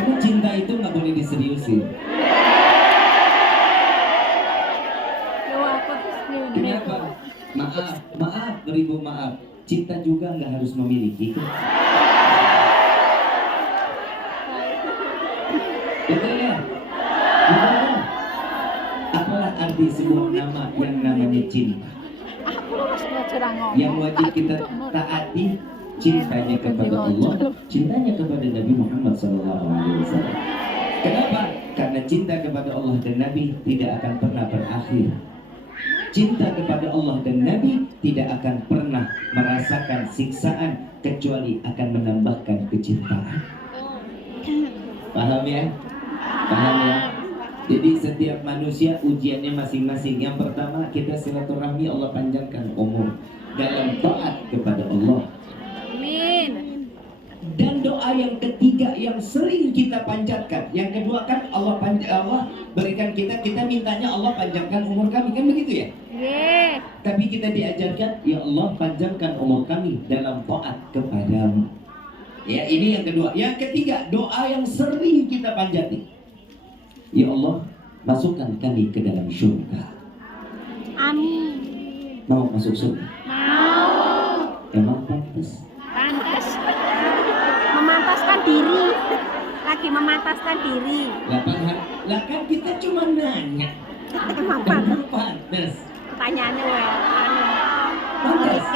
Karena cinta itu nggak boleh diseriusin. Kenapa? Maaf, beribu maaf. Cinta juga nggak harus memiliki. Betul ya? Betul ya? Apalah arti sebuah nama yang namanya cinta? Yang wajib kita taati cintanya kepada Allah, cintanya kepada Nabi Muhammad SAW. Kenapa? Karena cinta kepada Allah dan Nabi tidak akan pernah berakhir. Cinta kepada Allah dan Nabi tidak akan pernah merasakan siksaan kecuali akan menambahkan kecintaan. Paham ya? Paham ya? Jadi setiap manusia ujiannya masing-masing. Yang pertama, kita silaturahmi, Allah panjangkan umur dalam taat kepada Allah. Amin. Dan doa yang ketiga yang sering kita panjatkan. Yang kedua kan Allah berikan kita mintanya Allah panjangkan umur kami, kan begitu ya? Yeah. Tapi kita diajarkan, ya Allah panjangkan umur kami dalam taat kepadamu. Ya, ini yang kedua. Yang ketiga, doa yang sering kita panjati. Ya Allah, masukkan kami ke dalam surga. Amin. Mau masuk surga? Mau. Emang pantas? Pantas. Memantaskan diri. Lagi memantaskan diri. Lah kan kita cuma nanya. Emang pantas. Pantas. Pertanyaannya Pantas.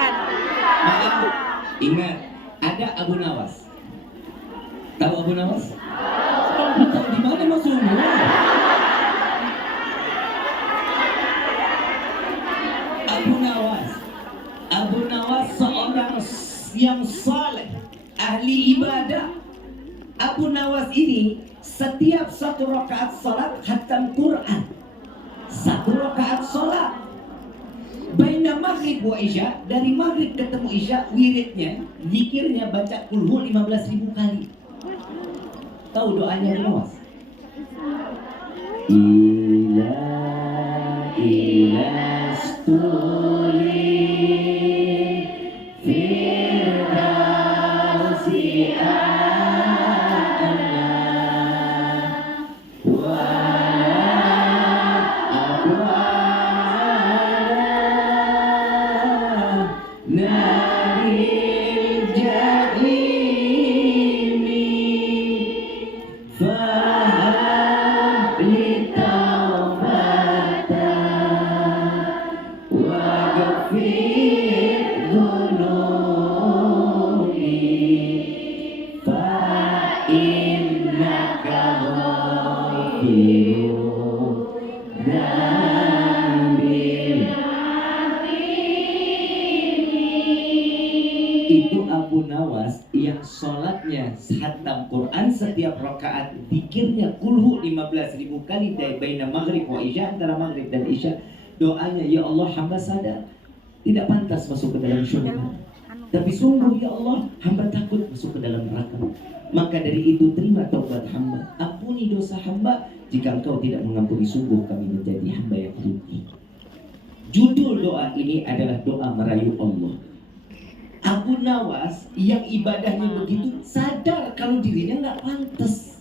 Maaf. Ingat, ada Abu Nawas. Tahu Abu Nawas? Tahu di mana maksudnya? Abu Nawas seorang yang saleh, ahli ibadah. Abu Nawas ini setiap satu rakaat salat khatam Quran. Satu rakaat salat. Baina maghrib wa isya, dari maghrib ketemu isya, wiridnya, zikirnya baca kulhu 15.000 kali. Tahu doanya Abu Nawas? Ila stuli firdausi a'la wa naril jahimi fahab li taubatan wa ghafir dhunubi fa innaka ghafiru dzambil. Itu Abu Nawas yang sholatnya khatam Quran setiap rakaat, zikirnya kulhu 15.000 kali dari baina maghrib wa isya, antara maghrib dan isya. Doanya, ya Allah, hamba sadar tidak pantas masuk ke dalam syurga, tapi sungguh ya Allah, hamba takut masuk ke dalam neraka. Maka dari itu terima taubat hamba, ampuni dosa hamba. Jika engkau tidak mengampuni, sungguh kami menjadi hamba yang rugi. Judul doa ini adalah doa merayu Allah. Abu Nawas yang ibadahnya begitu sadar kalau dirinya nggak pantas.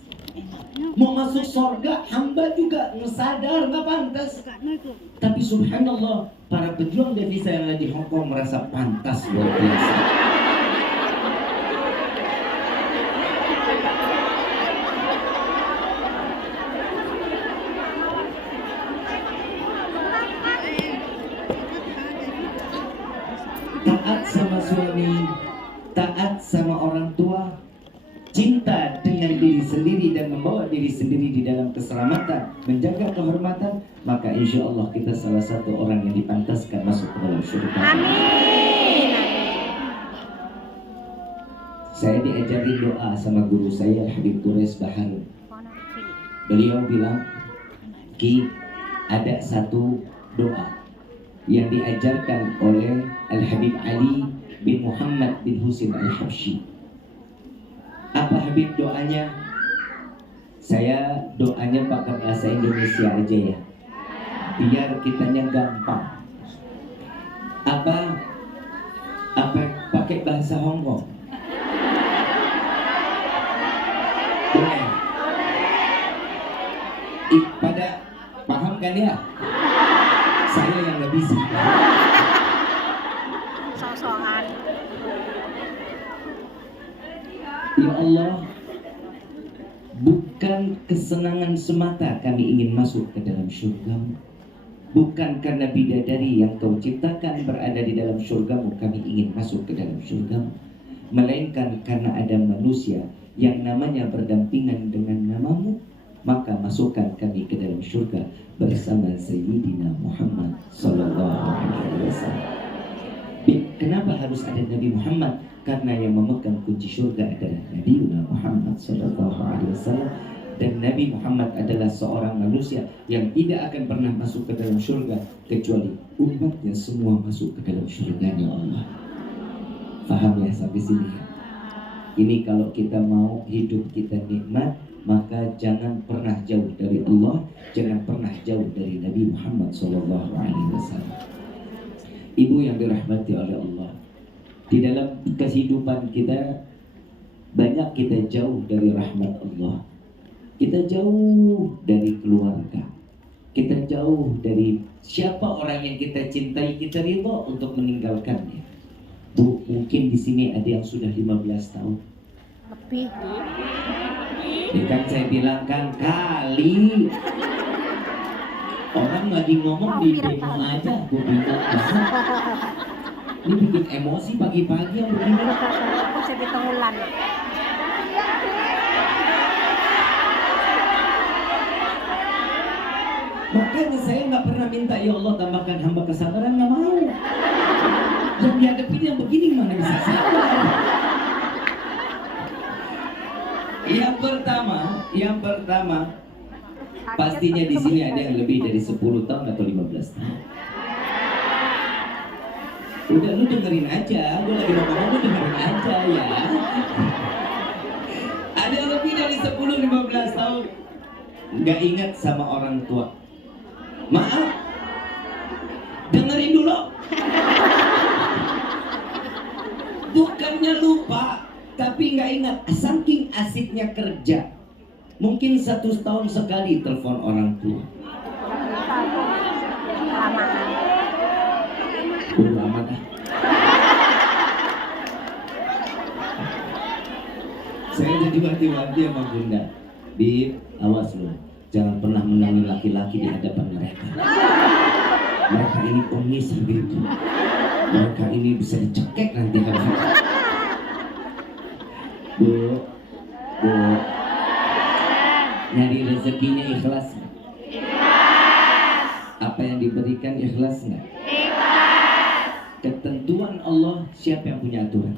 Mau masuk surga, hamba juga sadar nggak pantas. Tapi subhanallah, para pejuang devisa yang ada di Hong Kong merasa pantas luar biasa. Taat sama suami, taat sama orang tua, cinta dengan diri sendiri dan membawa diri sendiri di dalam keselamatan, menjaga kehormatan, maka insya Allah kita salah satu orang yang dipantaskan masuk ke dalam surga. Amin. Saya diajarin doa sama guru saya Habib Quraish Bahar. Beliau bilang, Ki, ada satu doa yang diajarkan oleh Al-Habib Ali bin Muhammad bin Husin Al-Habsyi. Apa Habib doanya? Saya doanya pakai bahasa Indonesia aja ya, biar kitanya gampang. Apa pakai bahasa Hongkong? Boleh. Pada paham kan ya? Saya yang nggak bisa. Sosokan. Ya Allah, bukan kesenangan semata kami ingin masuk ke dalam surga-Mu. Bukan karena bidadari yang Kau ciptakan berada di dalam surga-Mu kami ingin masuk ke dalam surga-Mu, melainkan karena ada manusia yang namanya berdampingan dengan nama-Mu, maka masukkan kami ke dalam surga bersama Sayyidina Muhammad Sallallahu Alaihi Wasallam. Kenapa harus ada Nabi Muhammad? Karena yang memegang kunci surga adalah Nabi Muhammad Sallallahu Alaihi Wasallam. Dan Nabi Muhammad adalah seorang manusia yang tidak akan pernah masuk ke dalam surga kecuali umatnya semua masuk ke dalam surganya Allah. Faham ya sampai sini? Ini kalau kita mau hidup kita nikmat, maka jangan pernah jauh dari Allah, jangan pernah jauh dari Nabi Muhammad Sallallahu Alaihi Wasallam. Ibu yang dirahmati oleh Allah, di dalam kehidupan kita banyak kita jauh dari rahmat Allah. Kita jauh dari keluarga. Kita jauh dari siapa orang yang kita cintai, kita ridho untuk meninggalkannya. Bu, mungkin di sini ada yang sudah 15 tahun. Lebih. Ya kan saya bilang kan kali. Orang lagi ngomong di demo aja, gue bilang bisa. Ini bikin emosi pagi-pagi yang begini. Aku jadi tengulan. Makanya saya nggak pernah minta ya Allah tambahkan hamba kesabaran, nggak mau. Yang dihadapi yang begini mana bisa sabar. Yang pertama, pastinya di sini ada yang lebih dari 10 tahun atau 15 tahun. Udah lu dengerin aja, gue lagi mau ngomong lu dengerin aja ya. Ada yang lebih dari 10-15 tahun nggak ingat sama orang tua. Maaf, dengerin dulu. Bukannya lupa, tapi nggak ingat. Saking asiknya kerja, mungkin 1 tahun sekali telepon orang tua. Lama dah. Saya jadi wanti-wanti sama Bunda. Bib, awas lu. Jangan pernah menangin laki-laki di hadapan mereka. Mereka ini pengemis gitu. Mereka ini bisa dicekek nanti hari. Bu, nyari rezekinya ikhlas nggak? Apa yang diberikan ikhlas nggak? Ketentuan Allah, siapa yang punya aturan?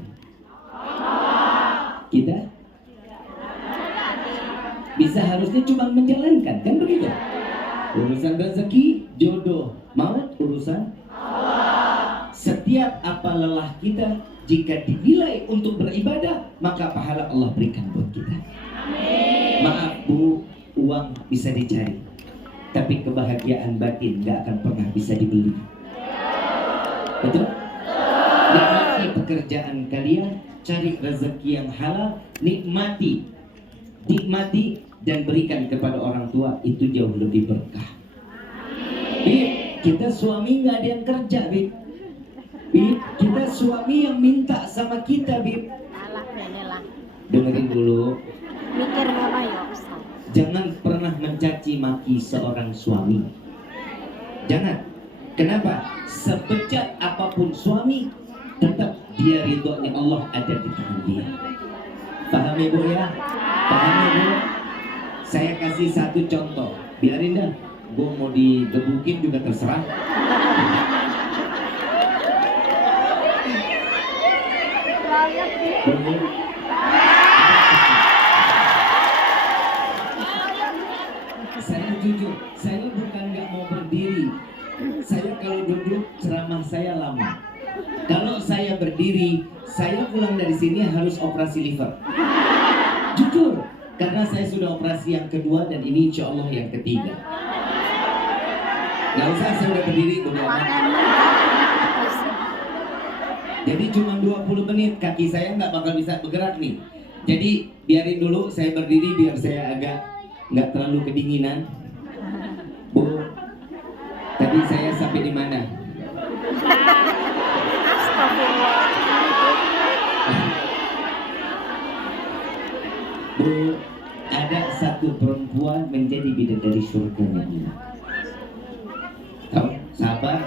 Kita? Bisa harusnya cuma menjalankan, kan begitu? Urusan rezeki, jodoh, maut urusan Allah. Setiap apa lelah kita, jika dinilai untuk beribadah, maka pahala Allah berikan buat kita. Amin. Maaf Bu, uang bisa dicari, tapi kebahagiaan batin gak akan pernah bisa dibeli. Betul? Nikmati pekerjaan kalian, cari rezeki yang halal, nikmati dan berikan kepada orang tua, itu jauh lebih berkah. Bib, kita suami nggak ada yang kerja, Bib. Bib, kita suami yang minta sama kita, Bib. Alah, nenelah. Dengerin dulu. Mikir apa ya, Ustaz? Jangan pernah mencaci maki seorang suami. Jangan. Kenapa? Sebejat apapun suami, tetap dia ridhonya Allah ada di tangan dia. Paham ya Bu ya? Paham ya Bu? Saya kasih satu contoh. Biarin dah, gue mau digebukin juga terserah. Saya jujur, saya bukan nggak mau berdiri. Saya kalau duduk ceramah saya lama. Kalau saya berdiri, saya pulang dari sini harus operasi liver. Jujur, karena saya sudah operasi yang kedua dan ini insya Allah yang ketiga. Gak usah, saya udah berdiri udah. Jadi cuma 20 menit kaki saya nggak bakal bisa bergerak nih. Jadi biarin dulu saya berdiri biar saya agak nggak terlalu kedinginan. Tadi saya sampai di mana? Astagfirullah. Bu, ada satu perempuan menjadi bidadari surganya Allah. Tahu? Sabar.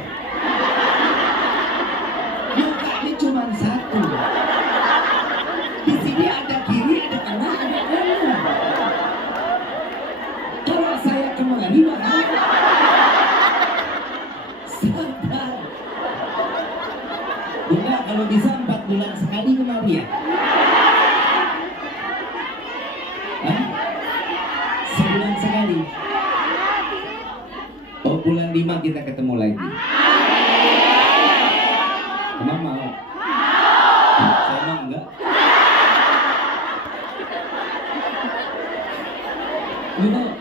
Mukanya cuma satu. Di sini ada kiri, ada kanan, ada kanan. Kalau saya kemari mahal. Sabar. Bunga kalau bisa 4 bulan sekali kemari ya. Hah? Sebulan sekali. Oh, bulan 5 kita ketemu lagi. Emang mau? Saya emang enggak.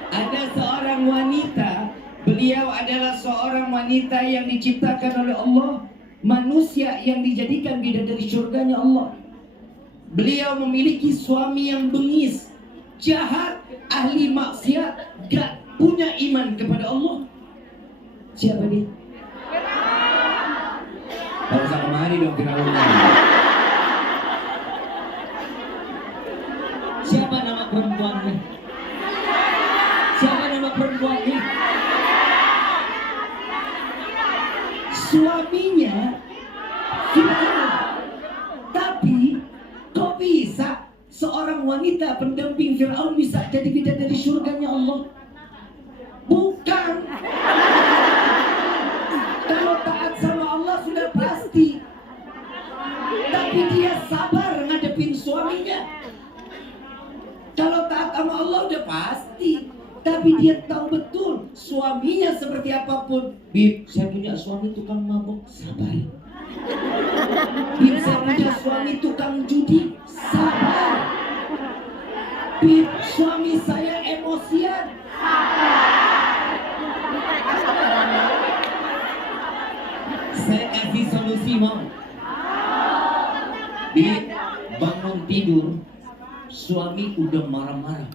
Ada seorang wanita, beliau adalah seorang wanita yang diciptakan oleh Allah, manusia yang dijadikan bidadari surganya Allah. Beliau memiliki suami yang bengis, jahat, ahli maksiat, gak punya iman kepada Allah. Siapa dia? Gak usah kemari dong Firaunnya. Siapa nama perempuannya? Siapa nama perempuannya? Suaminya Firaun. Tapi kok bisa seorang wanita pendamping Firaun bisa jadi bidadari surganya Allah? Bukan. Kalau taat sama Allah sudah pasti. Tapi dia sabar ngadepin suaminya. Kalau taat sama Allah udah pasti. Tapi dia tahu betul suaminya seperti apapun. Bib, saya punya suami tukang mabuk, sabar. Bib, saya punya suami tukang judi, sabar. Bib, suami saya emosian, saya kasih solusi mau. Bib, bangun tidur, suami udah marah-marah.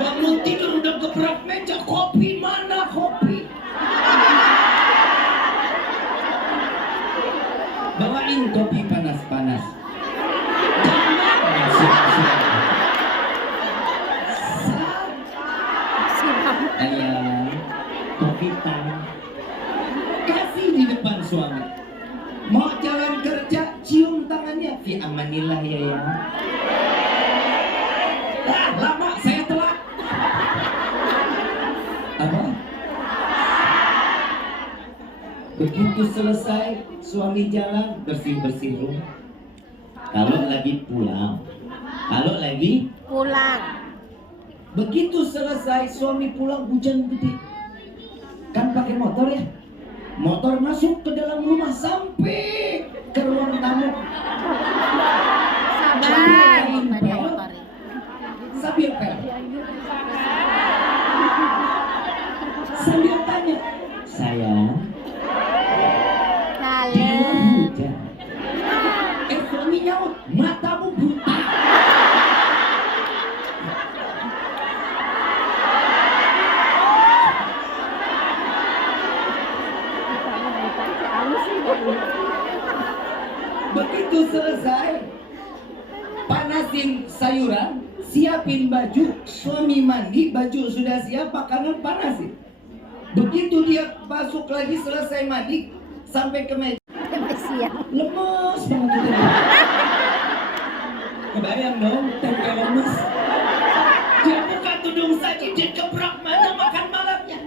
Bangun tidur udah gebrak meja, kopi mana kopi? Bawain kopi panas-panas. Jangan siap-siap. Ayah, kopi panas. Kasih di depan suami. Mau jalan kerja, cium tangannya. Fi amanillah ya. Lama saya telat. Apa? Begitu selesai suami jalan bersih-bersih rumah. Kalau lagi pulang. Begitu selesai suami pulang hujan gede. Kan pakai motor ya. Motor masuk ke dalam rumah sampai ke ruang tamu. Sambil pel. Sambil tanya, sayang, di luar hujan. Suami nyaut, matamu buta. Begitu selesai, panasin sayuran, siapin baju, suami mandi, baju sudah siap, makanan panasin. Begitu dia masuk lagi selesai mandi, sampai ke meja, lemes banget itu. Kebayang dong, tempe lemes. Dia buka tudung saja, dia gebrak mana makan malamnya.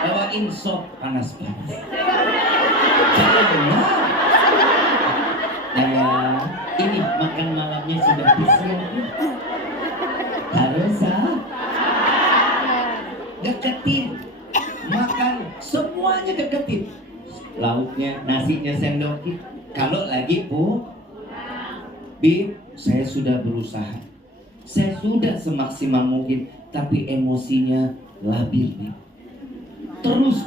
Bawain sop panas-panas. Jangan. Ayah, ini makan malamnya sudah disiapin. Harus deketin, makan semuanya deketin. Lauknya, nasinya sendokin. Kalau lagi Bib, saya sudah berusaha. Saya sudah semaksimal mungkin, tapi emosinya labil, Bib.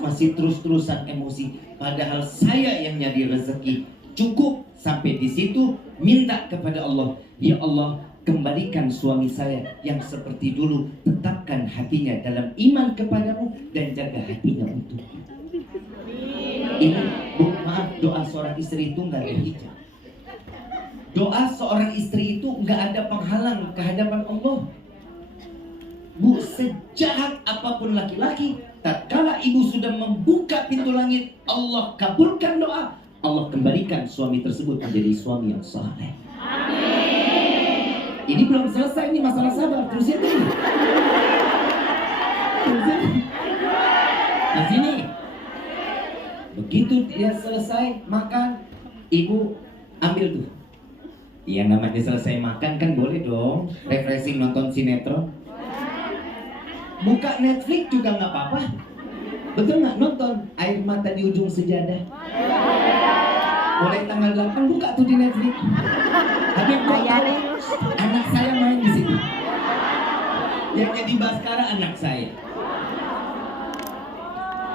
Masih terus-terusan emosi. Padahal saya yang nyari rezeki. Cukup sampai di situ, minta kepada Allah, ya Allah, kembalikan suami saya yang seperti dulu, tetapkan hatinya dalam iman kepadamu dan jaga hatinya untukku. Ini maaf, doa seorang istri itu nggak ada hijab. Doa seorang istri itu nggak ada penghalang kehadapan Allah. Bu, sejahat apapun laki-laki, tatkala ibu sudah membuka pintu langit, Allah kabulkan doa, Allah kembalikan suami tersebut menjadi suami yang saleh. Ini belum selesai, ini masalah sabar. Terusin nih. Nah sini. Begitu dia selesai makan, ibu ambil tuh. Yang namanya selesai makan kan boleh dong refreshing nonton sinetron. Buka Netflix juga nggak apa-apa. Betul nggak? Nonton Air Mata di Ujung Sejadah. Mulai tanggal 8 buka tuh di Netflix. Tapi kok anak saya main di situ. Yang jadi Baskara anak saya.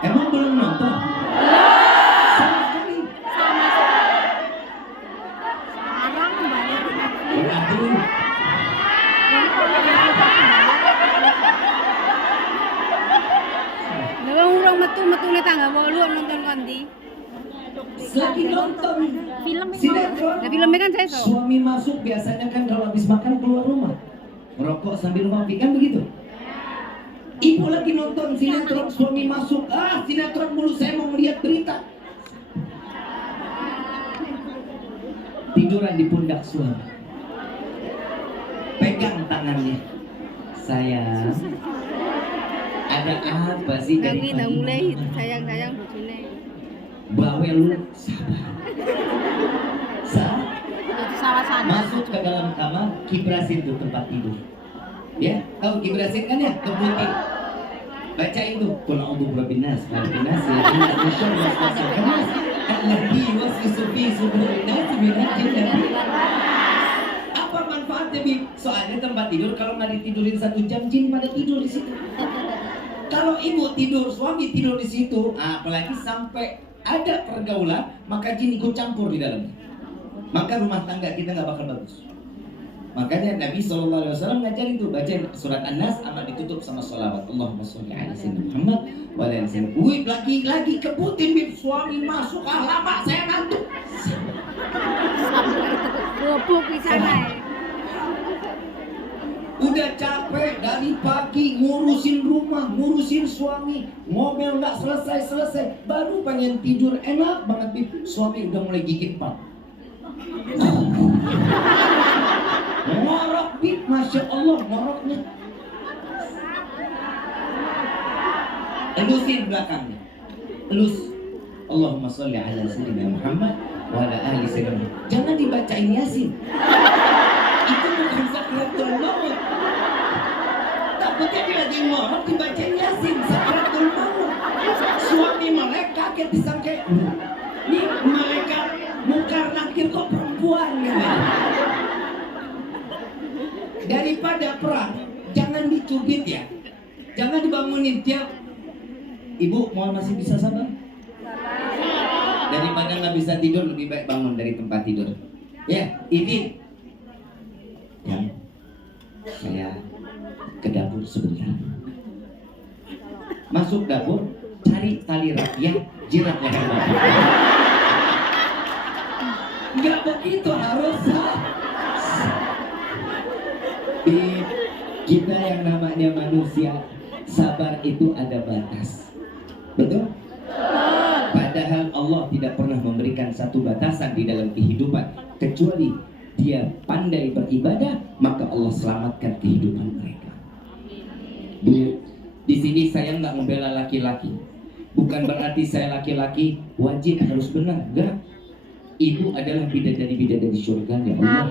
Emang belum nonton? Sama sekali. Sekarang banyak Berarti Nawang urang metu-metu na tangga mo luang nonton kondi. lagi nonton film itu. sinetron. Na film kan saya so. Suami masuk biasanya kan kalau habis makan keluar rumah, merokok sambil ngopi kan begitu. Ibu lagi nonton sinetron, suami masuk, sinetron mulu, saya mau melihat berita. Tiduran di pundak suami, pegang tangannya. Sayang, ada apa sih dari Nangwi pagi na mulai mama? sayang-sayang bojone. Bawel lu, sabar. Itu salah sana. Masuk ke dalam kamar, kibrasin tuh tempat tidur. Ya, tahu kibrasin kan ya? Kebutin. Bacain tuh. Qul a'udzu birabbin nas, malikin nas, ilahin nas, min syarri waswasil khannas, alladzi yuwaswisu fi sudurin nas minal jinnati. Apa manfaatnya, Bi? Soalnya tempat tidur kalau nggak ditidurin 1 jam, jin pada tidur di situ. Kalau ibu tidur, suami tidur di situ, apalagi sampai ada pergaulan, maka jin ikut campur di dalamnya. Maka rumah tangga kita nggak bakal bagus. Makanya Nabi SAW ngajarin tuh, baca surat An-Nas sama ditutup sama sholawat. Allahumma sholli ala sayyidina Muhammad wa ala ali sayyidina. Wih, lagi kebutin, Bib, suami masuk, lama saya ngantuk. Bubuk pisan ae. Udah capek dari pagi ngurusin rumah, ngurusin suami, mobil nggak selesai, baru pengen tidur enak banget, Bib. Suami udah mulai gigit pan. Ngorok, Bib, masya Allah ngoroknya. Elusin belakangnya, elus. Allahumma sholli ala sayyidina Muhammad wa ala ali sayyidina Muhammad. Jangan dibacain Yasin. Itu bukan sakratul maut. Takutnya dia lagi ngorok dibacain Yasin, sakratul maut. Suami melek kaget disangka, ini malaikat mungkar nakir kok perempuan gitu. Daripada perang, jangan dicubit ya. Jangan dibangunin tiap. Ibu mau masih bisa sabar? Daripada nggak bisa tidur, lebih baik bangun dari tempat tidur. Ya, ini yang saya ke dapur sebentar. Masuk dapur, cari tali rakyat, jiratnya kan bapak. Nggak begitu harus. Kita yang namanya manusia, sabar itu ada batas. Betul? Padahal Allah tidak pernah memberikan satu batasan di dalam kehidupan, kecuali dia pandai beribadah, maka Allah selamatkan kehidupan mereka. Bu, di sini saya nggak membela laki-laki. Bukan berarti saya laki-laki wajib harus benar, enggak. Ibu adalah bidadari-bidadari surga ya Allah.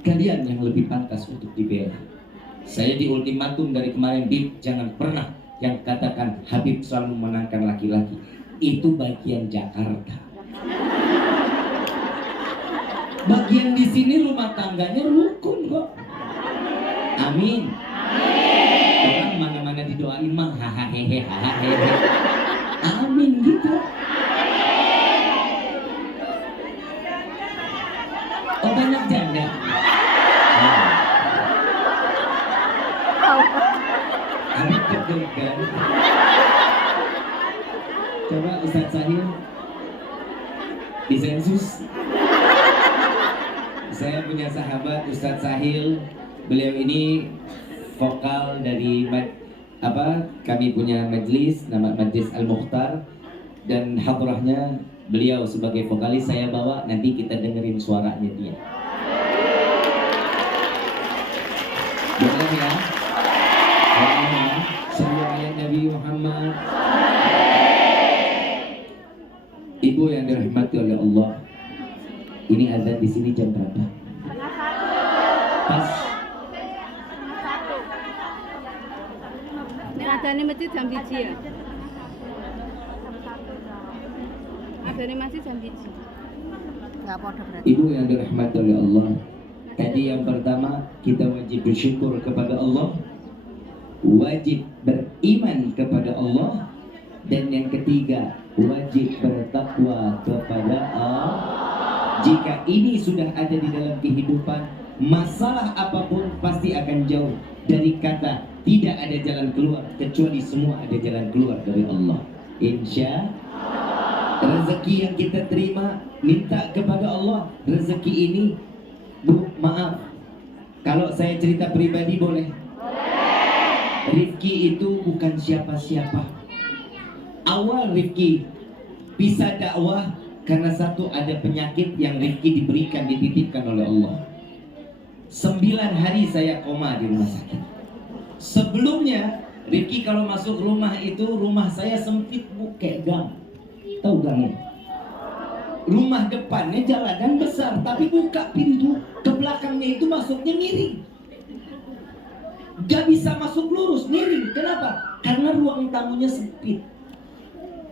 Kalian yang lebih pantas untuk dibela. Saya di ultimatum dari kemarin, Bib, jangan pernah yang katakan Habib selalu memenangkan laki-laki. Itu bagian Jakarta. Bagian di sini rumah tangganya rukun kok. Amin. Orang mana-mana didoain mah hahaha hahaha. Amin gitu. Oh banyak janda. maghrib kan. Coba Ustaz Sahil disensus. Saya punya sahabat Ustaz Sahil. Beliau ini vokal dari kami punya majelis nama Majelis Al-Mukhtar, dan hadrahnya beliau sebagai vokalis saya bawa, nanti kita dengerin suaranya dia. Boleh ya? Sallu ala Nabi Muhammad. Ibu yang dirahmati oleh Allah, ini azan di sini jam berapa? Pas. Ini adanya masjid jam biji ya? Adanya masjid jam biji. Enggak podo berarti. Ibu yang dirahmati oleh Allah, tadi yang pertama kita wajib bersyukur kepada Allah, wajib beriman kepada Allah, dan yang ketiga wajib bertakwa kepada Allah. Jika ini sudah ada di dalam kehidupan, masalah apapun pasti akan jauh dari kata tidak ada jalan keluar, kecuali semua ada jalan keluar dari Allah. Insya rezeki yang kita terima, minta kepada Allah. Rezeki ini, Bu, maaf, kalau saya cerita pribadi boleh? Rifki itu bukan siapa-siapa. Awal Rifki bisa dakwah karena satu, ada penyakit yang Rifki diberikan, dititipkan oleh Allah. 9 hari saya koma di rumah sakit. Sebelumnya Rifki kalau masuk rumah itu, rumah saya sempit, Bu, kayak gang. Tahu gangnya? Rumah depannya jalanan besar, tapi buka pintu ke belakangnya itu masuknya miring. Gak bisa masuk lurus, miring. Kenapa? Karena ruang tamunya sempit.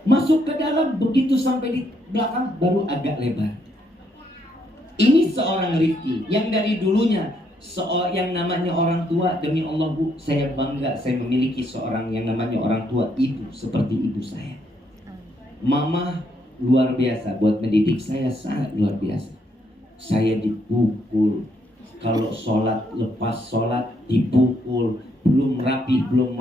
Masuk ke dalam, begitu sampai di belakang baru agak lebar. Ini seorang Rifki yang dari dulunya yang namanya orang tua. Demi Allah, Bu, saya bangga saya memiliki seorang yang namanya orang tua, ibu seperti ibu saya. Mama luar biasa buat mendidik saya, sangat luar biasa. Saya dipukul kalau sholat, lepas sholat dipukul, belum rapi, belum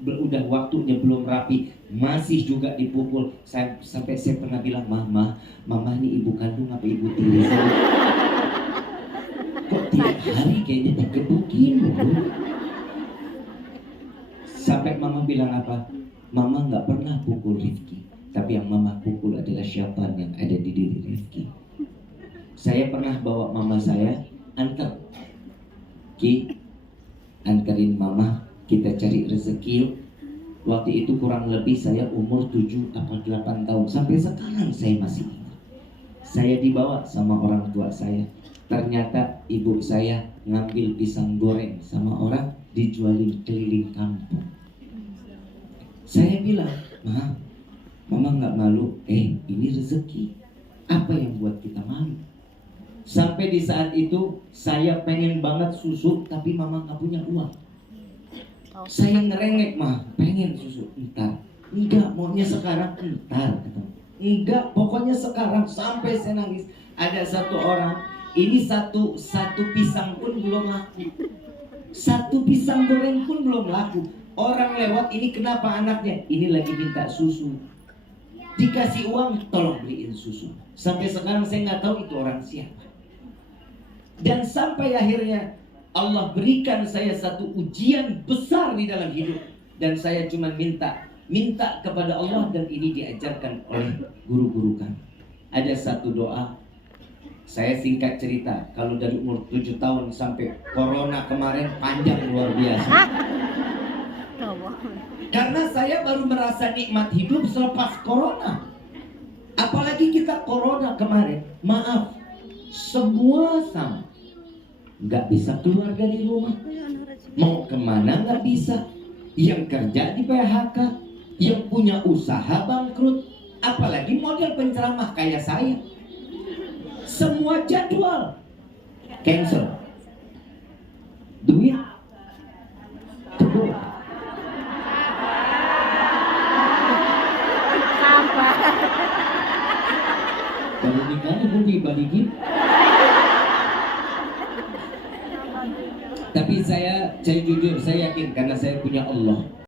udah waktunya belum rapi, masih juga dipukul. Sampai saya pernah bilang, mama ini ibu kandung apa ibu tiri? Kok tiap hari kayaknya digebukin? Sampai mama bilang apa? Mama nggak pernah pukul Rifki, tapi yang mama pukul adalah syaitan yang ada di diri Rifki. Saya pernah bawa mama saya, anterin mama, kita cari rezeki. Waktu itu kurang lebih saya umur 7 atau 8 tahun. Sampai sekarang saya masih ingat. Saya dibawa sama orang tua saya. Ternyata ibu saya ngambil pisang goreng sama orang, dijualin keliling kampung. Saya bilang, Mama nggak malu? Ini rezeki. Apa yang buat kita malu? Sampai di saat itu saya pengen banget susu, tapi mama nggak punya uang. Saya ngerengek, pengen susu, entar. Enggak, maunya sekarang, entar. Enggak, pokoknya sekarang. Sampai saya nangis. Ada satu orang, ini satu pisang pun belum laku. Satu pisang goreng pun belum laku. Orang lewat, ini kenapa anaknya? Ini lagi minta susu. Dikasih uang, tolong beliin susu. Sampai sekarang saya nggak tahu itu orang siapa. Dan sampai akhirnya Allah berikan saya satu ujian besar di dalam hidup. Dan saya cuma minta kepada Allah, dan ini diajarkan oleh guru-guru kami. Ada satu doa, saya singkat cerita, kalau dari umur 7 tahun sampai corona kemarin panjang luar biasa. Karena saya baru merasa nikmat hidup selepas corona. Apalagi kita corona kemarin, maaf, semua sama. Nggak bisa keluar dari rumah, mau kemana nggak bisa. Yang kerja di PHK, yang punya usaha bangkrut, apalagi model penceramah kayak saya. Semua jadwal cancel. Duit kebun. Baru nikah pun dibalikin. Tapi saya jujur, saya yakin karena saya punya Allah.